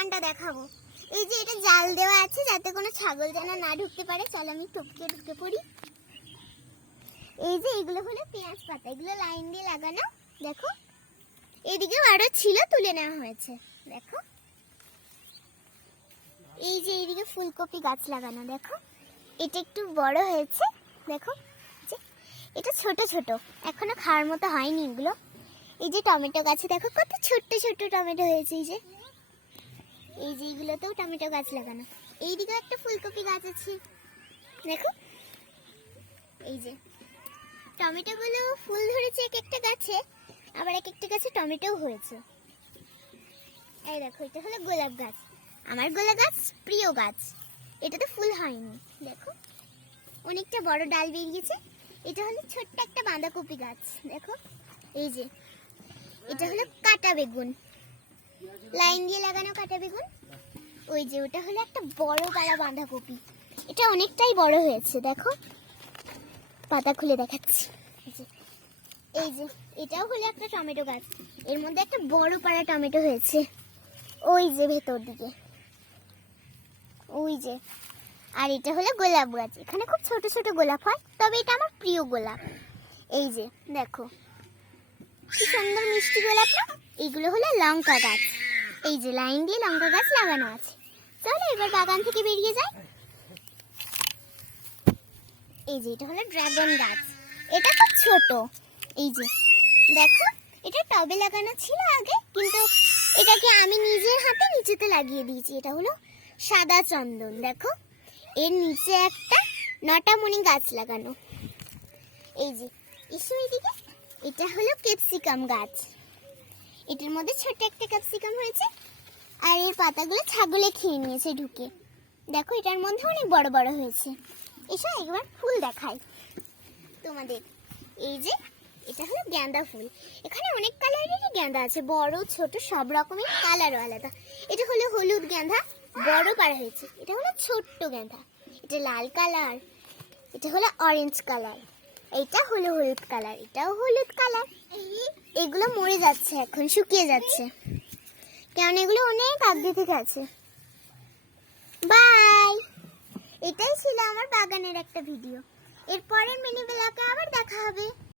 বাগানটা দেখাবো। এই যে এটা জাল দেওয়া আছে, যাতে কোনো ছাগল যেন না ঢুকতে পারে। চল আমি টপকে ঢুকে পড়ি। এই যে এগুলো হলো পেঁয়াজ পাতা। এগুলো লাইন দিয়ে লাগানো। দেখো। এদিকেও আরও ছিল, তুলে নেওয়া হয়েছে। দেখো। এই যে এইদিকে ফুলকপি গাছ লাগানো, দেখো। এটা একটু বড় হয়েছে, দেখো। যে এটা ছোট ছোট। এখনও খাওয়ার মতো হয়নি এগুলো। এই যে টমেটো গাছে, দেখো কত ছোট্ট ছোট্ট টমেটো হয়েছে এই যে। এই যে এইগুলোতেও টমেটো গাছ লাগানো। এইদিকে একটা ফুলকপি গাছ আছে। দেখো। এই যে। টমেটোগুলো ফুল ধরেছে এক একটা গাছে, আবার এক একটা গাছে টমেটোও হয়েছে। এই দেখো, এটা হলো গোলাপ গাছ। আমার গোলাপ গাছ প্রিয় গাছ। এটাতে ফুল হয়নি। দেখো। অনেকটা বড় ডাল বেরিয়েছে। এটা হলো ছোট্ট একটা বাঁধাকপি গাছ। দেখো। এই যে। এটা হলো কাটা বেগুন। লাইন দিয়ে লাগানো কাটা বেগুন। ওই যে ওটা হলো একটা বড় পাড়া বাঁধাকপি। এটা অনেকটাই বড় হয়েছে, দেখো। পাতা খুলে দেখাচ্ছি। এই যে এটাও হলো একটা টমেটো গাছ। এর মধ্যে একটা বড় পাড়া টমেটো হয়েছে। ওই যে ভেতর দিকে। ওই যে। আর এটা হলো গোলাপ গাছ। এখানে খুব ছোট ছোট গোলাপ হয়, তবে এটা আমার প্রিয় গোলাপ। এই যে, দেখো। কি সুন্দর মিষ্টি গোলাপ না? এইগুলো হলো লঙ্কা গাছ। এই যে লাইন দিয়ে লঙ্কা গাছ লাগানো আছে। চলো এবার বাগান থেকে বেরিয়ে যাই। এই যে এটা হলো ড্রাগন গাছ। এটা খুব ছোট। এই যে, দেখো, এটা টবে লাগানো ছিল আগে, কিন্তু এটাকে আমি নিজের হাতে নিচেতে লাগিয়ে দিয়েছি। এটা হলো সাদা চন্দন, দেখো। এর নিচে একটা নটামণি গাছ লাগানো। এই যে এসো এদিকে এটা হলো ক্যাপসিকাম গাছ। এটার মধ্যে ছোট একটা ক্যাপসিকাম হয়েছে। পাতাগুলো ছাগলে খেয়ে নিয়েছে ঢুকে। দেখো, এটার মধ্যে অনেক বড় বড় হয়েছে। এসো একবার ফুল দেখাই। তোমাদের, এই যে, এটা হলো গ্যান্দা ফুল। এখানে অনেক কালারেরই গ্যান্দা আছে, বড়, ছোট, সব রকমের কালারও আলাদা। এটা হলো হলুদ গ্যান্দা, বড় পাড়া হয়েছে। এটা হলো ছোট্ট গ্যান্দা। এটা লাল কালার, এটা হলো অরেঞ্জ কালার। এটা হলো হলুদ কালার, এটাও হলুদ কালার। এগুলো মরে যাচ্ছে, এখন শুকিয়ে যাচ্ছে। কারণ এগুলো অনেক আগে থেকে আছে বাই এটাই ছিল আমার বাগানের একটা ভিডিও এরপরের মিনি বেলাকে আবার দেখা হবে।